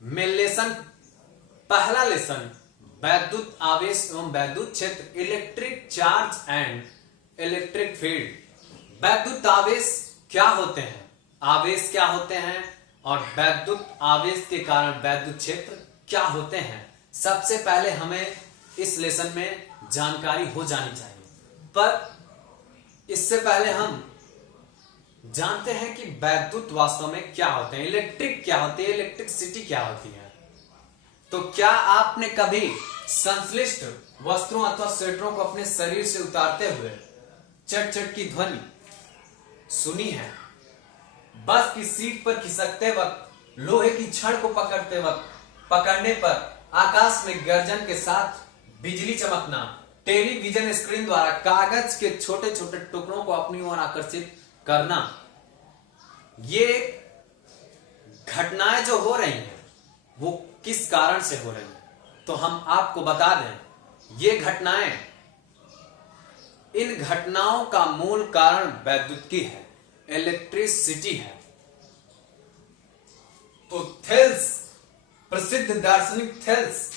में लेसन, पहला लेसन वैद्युत आवेश एवं वैद्युत क्षेत्र, electric charge and electric field. वैद्युत आवेश क्या होते हैं, आवेश क्या होते हैं, और वैद्युत आवेश के कारण वैद्युत क्षेत्र क्या होते हैं, सबसे पहले हमें इस लेसन में जानकारी हो जानी चाहिए। पर इससे पहले हम जानते हैं कि वैद्युत वास्तव में क्या होते हैं, इलेक्ट्रिक क्या होती है, इलेक्ट्रिसिटी क्या होती है। तो क्या आपने कभी संश्लिष्ट वस्त्रों अथवा स्वेटरों को अपने शरीर से उतारते हुए चट चट की ध्वनि सुनी है? बस की सीट पर खिसकते वक्त, लोहे की छड़ को पकड़ते वक्त, पकड़ने पर आकाश में गर्जन के साथ बिजली चमकना, टेलीविजन स्क्रीन द्वारा कागज के छोटे छोटे टुकड़ों को अपनी ओर आकर्षित करना, ये घटनाएं जो हो रही हैं वो किस कारण से हो रही हैं? तो हम आपको बता दें, ये घटनाएं, इन घटनाओं का मूल कारण वैद्युतिकी है, इलेक्ट्रिसिटी है। तो थेल्स, प्रसिद्ध दार्शनिक थेल्स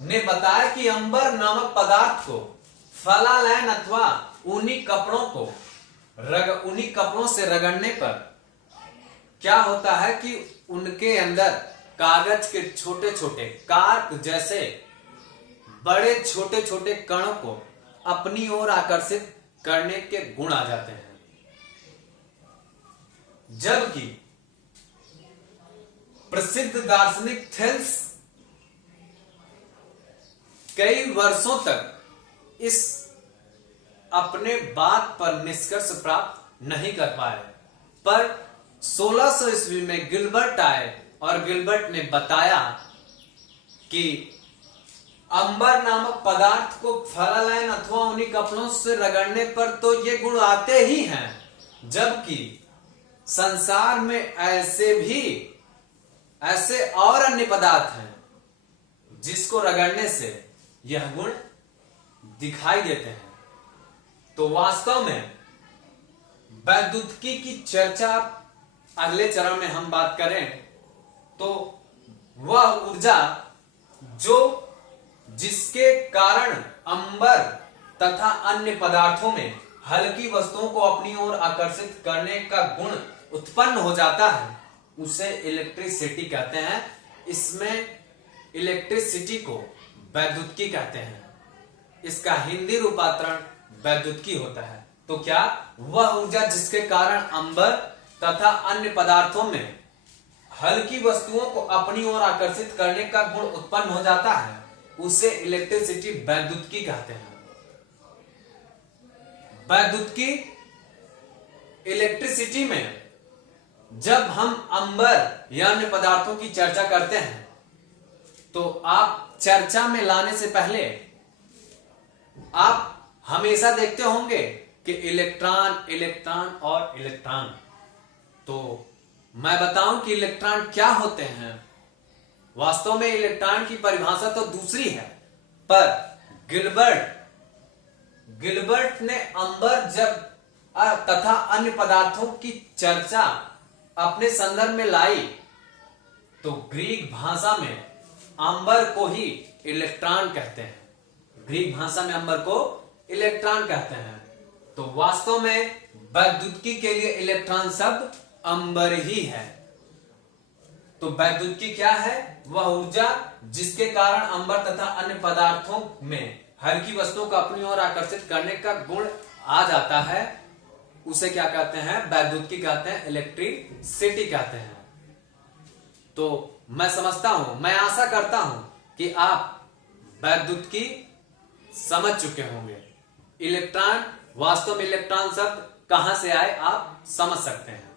ने बताया कि अंबर नामक पदार्थ को फलालैन अथवा ऊनी कपड़ों से रगड़ने पर क्या होता है कि उनके अंदर कागज के छोटे छोटे कार्क जैसे बड़े छोटे छोटे कणों को अपनी ओर आकर्षित करने के गुण आ जाते हैं। जबकि प्रसिद्ध दार्शनिक थेल्स कई वर्षों तक इस अपने बात पर निष्कर्ष प्राप्त नहीं कर पाए, पर 1600 ईस्वी में गिलबर्ट आए और गिलबर्ट ने बताया कि अंबर नामक पदार्थ को फलालैन अथवा ऊनी कपड़ों से रगड़ने पर तो ये गुण आते ही हैं, जबकि संसार में ऐसे और अन्य पदार्थ हैं जिसको रगड़ने से यह गुण दिखाई देते हैं। तो वास्तव में वैद्युतिकी की चर्चा अगले चरण में हम बात करें तो वह ऊर्जा जिसके कारण अंबर तथा अन्य पदार्थों में हल्की वस्तुओं को अपनी ओर आकर्षित करने का गुण उत्पन्न हो जाता है, उसे इलेक्ट्रिसिटी कहते हैं। इसमें इलेक्ट्रिसिटी को वैद्युतिकी कहते हैं। इसका हिंदी रूपांतरण वैद्युतिकी होता है। तो क्या वह ऊर्जा जिसके कारण अंबर तथा अन्य पदार्थों में हल्की वस्तुओं को अपनी ओर आकर्षित करने का गुण उत्पन्न हो जाता है, उसे इलेक्ट्रिसिटी वैद्युतिकी कहते हैं। वैद्युतिकी इलेक्ट्रिसिटी में जब हम अंबर या अन्य पदार्थों की चर्चा करते हैं तो आप चर्चा में लाने से पहले आप हमेशा देखते होंगे कि इलेक्ट्रॉन और इलेक्ट्रॉन। तो मैं बताऊं कि इलेक्ट्रॉन क्या होते हैं। वास्तव में इलेक्ट्रॉन की परिभाषा तो दूसरी है, पर गिलबर्ट ने अंबर तथा अन्य पदार्थों की चर्चा अपने संदर्भ में लाई तो ग्रीक भाषा में अंबर को ही इलेक्ट्रॉन कहते हैं। ग्रीक भाषा में अंबर को इलेक्ट्रॉन कहते हैं। तो वास्तव में वैद्युतिकी के लिए इलेक्ट्रॉन शब्द अंबर ही है। तो वैद्युतिकी क्या है? वह ऊर्जा जिसके कारण अंबर तथा अन्य पदार्थों में हल्की वस्तुओं को अपनी ओर आकर्षित करने का गुण आ जाता है, उसे क्या कहते हैं? वैद्युतिकी कहते हैं, इलेक्ट्रिसिटी कहते हैं। तो मैं समझता हूं, मैं आशा करता हूं कि आप वैद्युतिकी समझ चुके होंगे। इलेक्ट्रॉन, वास्तव में इलेक्ट्रॉन शब्द कहां से आए आप समझ सकते हैं।